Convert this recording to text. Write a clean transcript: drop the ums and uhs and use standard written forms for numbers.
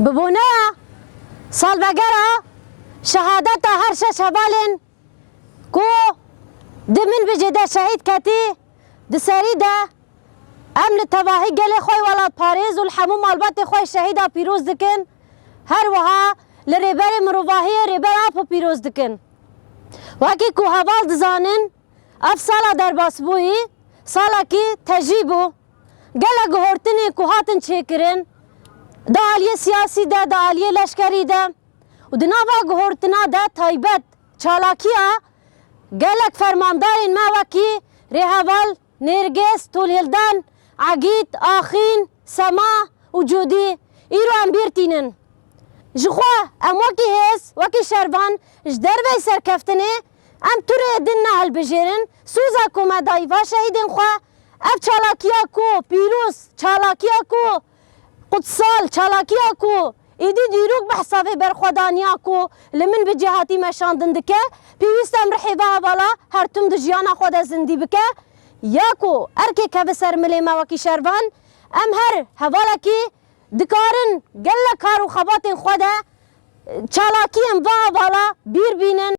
ببونه سالبگره شهادت هر شش هوالین کو دمن بجده شهید کتی دسری ده ام لتواهی گل خوی ولاد پاریز و الحموم البته خوی شهیده پیروز دکن هر وها لربر مروواهی ربر آپ پیروز دکن وکی کو هوال دزانن اف سالا در باسبوی سالا کی تجیبو گل گهورتنی کو هاتن چیکرن دا علیه سیاسی ده دا علیه لشکری ده و دناوا گهورتنا ده تایبت چالاکیا گلک فرماندارین ما وکی ریهوال نرگس طولهلدان عقید آخین سما و جودی ایرو ام بیرتینن جخوا ام وکی هز وکی شروان جدر وی سرکفتنه ام توره دن نهل بجیرن سوزا کو مدایفا شهیدن خوا اف چالاکیا کو پیروز چالاکیا کو قدسال چالاکیا کو ایدی دیروک بحثافه برخودانیا کو لمن به جهاتی مشاندن دکه پیوستم رحیبه والا هر تم دجیانا خود زندی بکه یا کو ارکی که بسر ملی موکی شروان ام هر حوالا کی دکارن گل کارو خباتین خود چالاکی ام والا بیر بینن